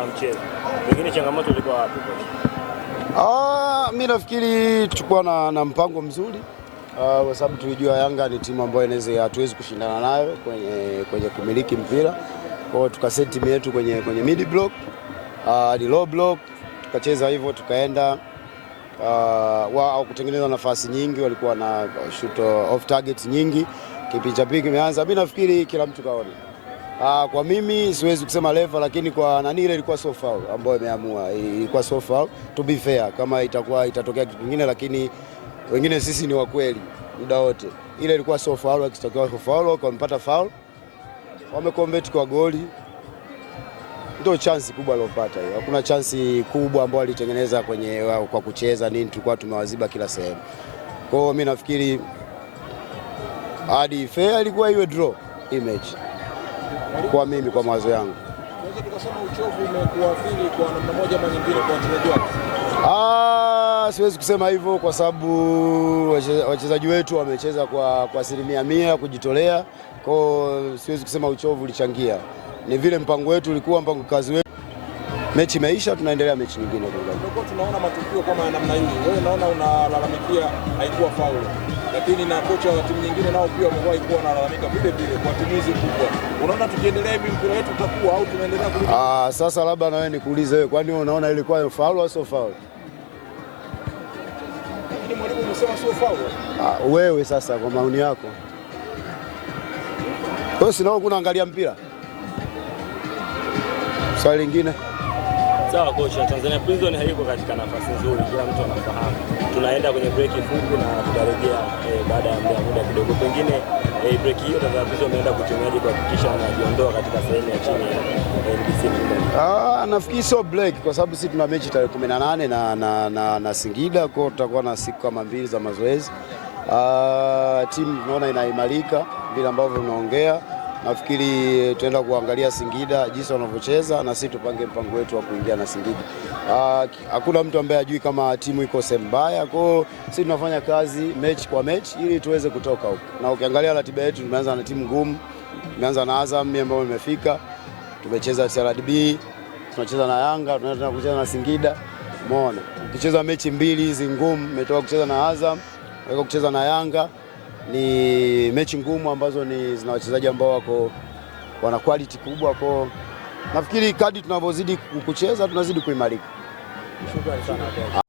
ya mchezo. Pengine changamoto ilikuwa wapi kocha? Mimi nafikiri tulikuwa na mpango mzuri kwa sababu tulijua Yanga ni timu ambayo inaweza hatuwezi kushindana nayo kwenye kumiliki mpira. Kwa hiyo tukaseti timu yetu kwenye mid block, hadi low block, tukacheza hivyo tukaenda wao kutengeneza nafasi nyingi, walikuwa na shoot off target nyingi. Kipindi cha pili kimeanza, mimi nafikiri kila mtu kaona. Kwa mimi siwezi kusema level, lakini kwa nani ile ilikuwa so foul ambayo imeamua, ilikuwa so foul to be fair. Kama itatokea kitu kingine, lakini wengine sisi ni wa kweli muda wote. Ile ilikuwa so foul, akitokea kwa foul wamepata foul, wameconvert kwa goli. Ndio chance kubwa aliyopata hiyo. Hakuna chance kubwa ambayo alitengeneza kwa kucheza nini, tulikuwa tumewaziba kila sehemu. Kwa hiyo mimi nafikiri hadi fair ilikuwa iwe draw image. Kwa mimi, kwa mawazo yangu. Unaweza tukasema uchovu umekuathiri kwa namna moja ama nyingine kwa wachezaji wako? Siwezi kusema hivyo kwa sababu wachezaji wetu wamecheza kwa 100% kujitolea. Kwa hiyo siwezi kusema uchovu ulichangia. Ni vile mpango wetu ulikuwa mpango kazi wetu. Mechi imeisha, tunaendelea mechi nyingine. Ndio tunaona matukio kama ya namna hii. Wewe naona unalalamikia haikuwa faulu. Lakini na kocha wa timu nyingine nao pia wamekuwa ikuwa wanalalamika vile vile kwa timu hizi kubwa. Unaona tukiendelea hivi mpira wetu utakuwa au tunaendelea kurudi? Sasa labda na wewe nikuulize wewe, kwani unaona ilikuwa faulu au sio faulu? Lakini mwalimu umesema sio faulu. Wewe sasa kwa maoni yako. Wewe si nao kunaangalia mpira? Swali lingine. Sawa kocha, Tanzania Prison haiko katika nafasi nzuri, kila mtu anafahamu. Tunaenda kwenye break fupi na tutarejea baada ya muda kidogo. Pengine break hiyo Tanzania Prison imeenda kutumiaje kuhakikisha wanajiondoa katika sehemu ya chini ya NBC? Nafikiri sio break kwa sababu sisi tuna mechi tarehe 18 na Singida, kwa hiyo tutakuwa na siku kama 2 za mazoezi. Timu tunaona inaimarika vile ambavyo tunaongea. Nafikiri tuenda kuangalia Singida jinsi wanavyocheza na sisi tupange mpango wetu wa kuingia na Singida. Hakuna mtu ambaye ajui kama timu iko sehemu mbaya. Kwa hiyo sisi tunafanya kazi mechi kwa mechi ili tuweze kutoka huko. Na ukiangalia ratiba yetu tumeanza na timu ngumu. Tumeanza na Azam ambayo imefika. Tumecheza CRDB, tunacheza na Yanga, tunaenda kucheza na Singida. Umeona? Ukicheza mechi 2 hizi ngumu, umetoka kucheza na Azam, umetoka kucheza na Yanga. Ni mechi ngumu ambazo zina wachezaji ambao wana quality kubwa. Kwa nafikiri kadri tunavyozidi kucheza tunazidi kuimarika. Shukrani sana.